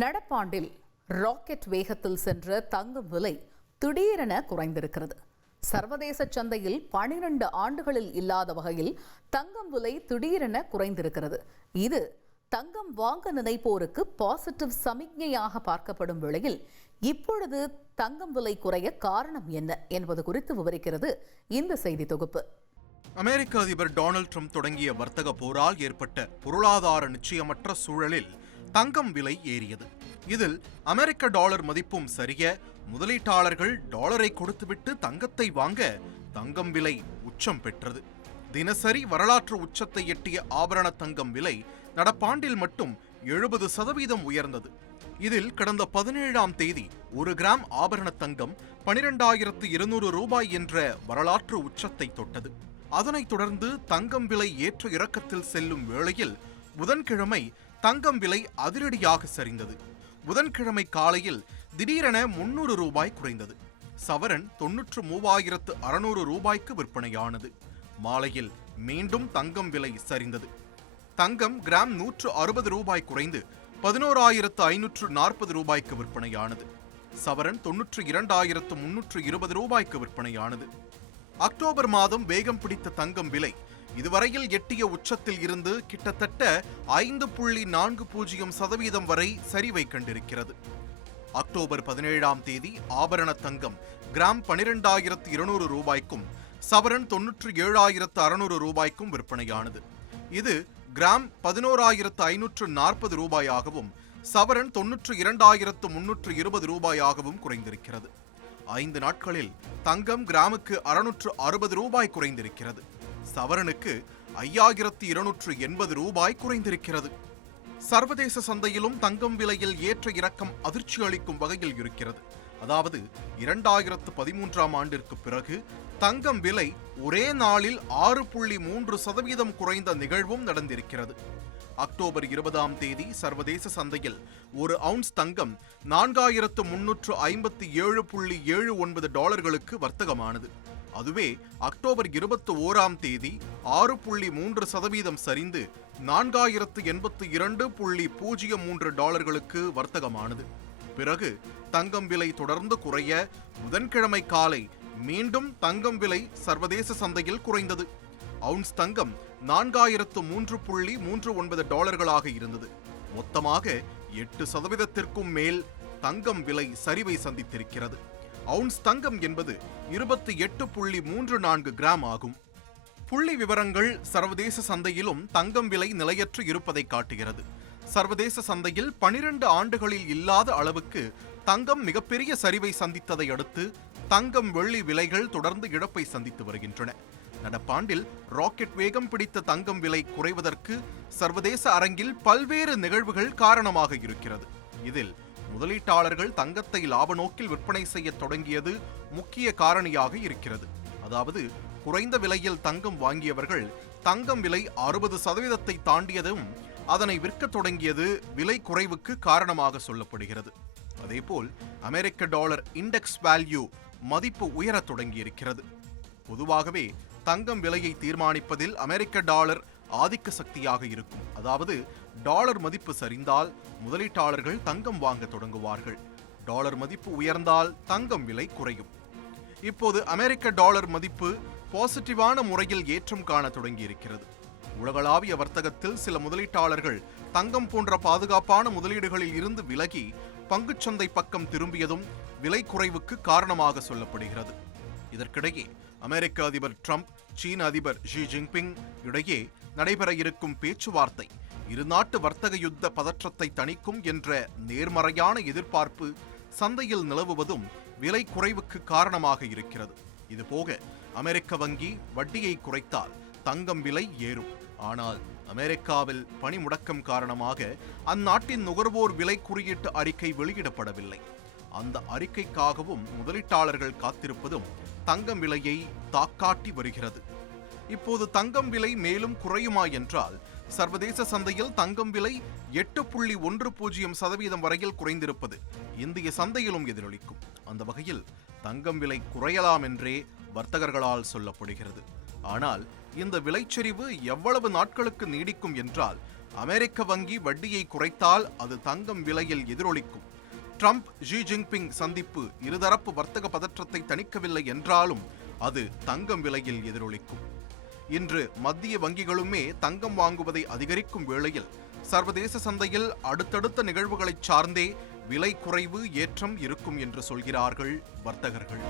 நடப்பாண்டில் ராக்கெட் வேகத்தில் சென்ற தங்கம் விலை திடீரென குறைந்திருக்கிறது. சர்வதேச சந்தையில் பனிரெண்டு ஆண்டுகளில் இல்லாத வகையில் தங்கம் விலை திடீரென குறைந்திருக்கிறது. இது தங்கம் வாங்க நினைப்போருக்கு பாசிட்டிவ் சமிக்ஞையாக பார்க்கப்படும் வேளையில் இப்பொழுது தங்கம் விலை குறைய காரணம் என்ன என்பது குறித்து விவரிக்கிறது இந்த செய்தி தொகுப்பு. அமெரிக்க அதிபர் டொனால்ட் ட்ரம்ப் தொடங்கிய வர்த்தக போரால் ஏற்பட்ட பொருளாதார நிச்சயமற்ற சூழலில் தங்கம் விலை ஏறியது. இதில் அமெரிக்க டாலர் மதிப்பும் சரிய. முதலீட்டாளர்கள் டாலரை கொடுத்துவிட்டு தங்கத்தை வாங்க தங்கம் விலை உச்சம் பெற்றது. தினசரி வரலாற்று உச்சத்தை எட்டிய ஆபரண தங்கம் விலை நடப்பாண்டில் மட்டும் எழுபது சதவீதம் உயர்ந்தது. இதில் கடந்த பதினேழாம் தேதி ஒரு கிராம் ஆபரண தங்கம் பனிரெண்டாயிரத்து இருநூறு ரூபாய் என்ற வரலாற்று உச்சத்தை தொட்டது. அதனைத் தொடர்ந்து தங்கம் விலை ஏற்ற இறக்கத்தில் செல்லும் வேளையில் புதன்கிழமை தங்கம் விலை அதிரடியாக சரிந்தது. புதன்கிழமை காலையில் திடீரென முன்னூறு ரூபாய் குறைந்தது. சவரன் தொன்னூற்று மூவாயிரத்து அறுநூறு ரூபாய்க்கு விற்பனையானது. மாலையில் மீண்டும் தங்கம் விலை சரிந்தது. தங்கம் கிராம் நூற்று அறுபது ரூபாய் குறைந்து பதினோராயிரத்து ஐநூற்று நாற்பது ரூபாய்க்கு விற்பனையானது. சவரன் தொன்னூற்று இரண்டாயிரத்து முன்னூற்று இருபது ரூபாய்க்கு விற்பனையானது. அக்டோபர் மாதம் வேகம் பிடித்த தங்கம் விலை. இதுவரையில் எட்டிய உச்சத்தில் இருந்து கிட்டத்தட்ட ஐந்து புள்ளி நான்கு பூஜ்ஜியம் சதவீதம் வரை சரிவை கண்டிருக்கிறது. அக்டோபர் பதினேழாம் தேதி ஆபரண தங்கம் கிராம் பனிரெண்டாயிரத்து இருநூறு ரூபாய்க்கும் சவரன் தொன்னூற்று ஏழாயிரத்து அறுநூறு ரூபாய்க்கும் விற்பனையானது. இது கிராம் பதினோராயிரத்து ஐநூற்று நாற்பது ரூபாயாகவும் சவரன் தொன்னூற்று இரண்டாயிரத்து முன்னூற்று இருபது ரூபாயாகவும் குறைந்திருக்கிறது. ஐந்து நாட்களில் தங்கம் கிராமுக்கு அறுநூற்று அறுபது ரூபாய் குறைந்திருக்கிறது. சவரனுக்கு ஐயாயிரத்து இருநூற்று எண்பது ரூபாய் குறைந்திருக்கிறது. சர்வதேச சந்தையிலும் தங்கம் விலையில் ஏற்ற இறக்கம் அதிர்ச்சி அளிக்கும் வகையில் இருக்கிறது. அதாவது இரண்டாயிரத்து பதிமூன்றாம் ஆண்டிற்கு பிறகு தங்கம் விலை ஒரே நாளில் ஆறு புள்ளி மூன்று சதவீதம் குறைந்த நிகழ்வும் நடந்திருக்கிறது. அக்டோபர் இருபதாம் தேதி சர்வதேச சந்தையில் ஒரு அவுன்ஸ் தங்கம் நான்காயிரத்து முன்னூற்று ஐம்பத்தி ஏழு புள்ளி ஏழு ஒன்பது டாலர்களுக்கு வர்த்தகமானது. அதுவே அக்டோபர் இருபத்தி ஓராம் தேதி ஆறு புள்ளி மூன்று சதவீதம் சரிந்து நான்காயிரத்து எண்பத்து இரண்டு புள்ளி பூஜ்ஜியம் மூன்று டாலர்களுக்கு வர்த்தகமானது. பிறகு தங்கம் விலை தொடர்ந்து குறைய புதன்கிழமை காலை மீண்டும் தங்கம் விலை சர்வதேச சந்தையில் குறைந்தது. அவுன்ஸ் தங்கம் நான்காயிரத்து மூன்று புள்ளி மூன்று ஒன்பது டாலர்களாக இருந்தது. மொத்தமாக எட்டு சதவீதத்திற்கும் மேல் தங்கம் விலை சரிவை சந்தித்திருக்கிறது. அவுன்ஸ் தங்கம் என்பது இருபத்தி எட்டு புள்ளி மூன்று நான்கு கிராம் ஆகும். புள்ளி விவரங்கள் சர்வதேச சந்தையிலும் தங்கம் விலை நிலையற்று இருப்பதை காட்டுகிறது. சர்வதேச சந்தையில் பனிரெண்டு ஆண்டுகளில் இல்லாத அளவுக்கு தங்கம் மிகப்பெரிய சரிவை சந்தித்ததை அடுத்து தங்கம் வெள்ளி விலைகள் தொடர்ந்து இழப்பை சந்தித்து வருகின்றன. நடப்பாண்டில் ராக்கெட் வேகம் பிடித்த தங்கம் விலை குறைவதற்கு சர்வதேச அரங்கில் பல்வேறு நிகழ்வுகள் காரணமாக இருக்கிறது. இதில் முதலீட்டாளர்கள் தங்கத்தை லாப நோக்கில் விற்பனை செய்ய தொடங்கியது முக்கிய காரணியாக இருக்கிறது. அதாவது குறைந்த விலையில் தங்கம் வாங்கியவர்கள் தங்கம் விலை அறுபது சதவீதத்தை தாண்டியதும் அதனை விற்க தொடங்கியது விலை குறைவுக்கு காரணமாக சொல்லப்படுகிறது. அதேபோல் அமெரிக்க டாலர் இண்டெக்ஸ் வேல்யூ மதிப்பு உயரத் தொடங்கியிருக்கிறது. பொதுவாகவே தங்கம் விலையை தீர்மானிப்பதில் அமெரிக்க டாலர் ஆதிக்க சக்தியாக இருக்கும். அதாவது டாலர் மதிப்பு சரிந்தால் முதலீட்டாளர்கள் தங்கம் வாங்க தொடங்குவார்கள். டாலர் மதிப்பு உயர்ந்தால் தங்கம் விலை குறையும். இப்போது அமெரிக்க டாலர் மதிப்பு பாசிட்டிவான முறையில் ஏற்றம் காண தொடங்கியிருக்கிறது. உலகளாவிய வர்த்தகத்தில் சில முதலீட்டாளர்கள் தங்கம் போன்ற பாதுகாப்பான முதலீடுகளில் இருந்து விலகி பங்குச்சந்தை பக்கம் திரும்பியதும் விலை குறைவுக்கு காரணமாக சொல்லப்படுகிறது. இதற்கிடையே அமெரிக்க அதிபர் ட்ரம்ப் சீன அதிபர் ஷி ஜின்பிங் இடையே நடைபெற இருக்கும் பேச்சுவார்த்தை இருநாட்டு வர்த்தக யுத்த பதற்றத்தை தணிக்கும் என்ற நேர்மறையான எதிர்பார்ப்பு சந்தையில் நிலவுவதும் விலை குறைவுக்கு காரணமாக இருக்கிறது. இதுபோக அமெரிக்க வங்கி வட்டியை குறைத்தால் தங்கம் விலை ஏறும். ஆனால் அமெரிக்காவில் பணி முடக்கம் காரணமாக அந்நாட்டின் நுகர்வோர் விலை குறியீட்டு அறிக்கை வெளியிடப்படவில்லை. அந்த அறிக்கைக்காகவும் முதலீட்டாளர்கள் காத்திருப்பதும் தங்கம் விலையை தாக்காட்டி வருகிறது. இப்போது தங்கம் விலை மேலும் குறையுமா என்றால் சர்வதேச சந்தையில் தங்கம் விலை எட்டு புள்ளி ஒன்று பூஜ்ஜியம் சதவீதம் வரையில் குறைந்திருப்பது இந்திய சந்தையிலும் எதிரொலிக்கும். அந்த வகையில் தங்கம் விலை குறையலாம் என்றே வர்த்தகர்களால் சொல்லப்படுகிறது. ஆனால் இந்த விலைச்சரிவு எவ்வளவு நாட்களுக்கு நீடிக்கும் என்றால் அமெரிக்க வங்கி வட்டியை குறைத்தால் அது தங்கம் விலையில் எதிரொலிக்கும். ட்ரம்ப் ஷி ஜின்பிங் சந்திப்பு இருதரப்பு வர்த்தக பதற்றத்தை தணிக்கவில்லை என்றாலும் அது தங்கம் விலையில் எதிரொலிக்கும். இன்று மத்திய வங்கிகளுமே தங்கம் வாங்குவதை அதிகரிக்கும் வேளையில் சர்வதேச சந்தையில் அடுத்தடுத்த நிகழ்வுகளைச் சார்ந்தே விலை குறைவு ஏற்றம் இருக்கும் என்று சொல்கிறார்கள் வர்த்தகர்கள்.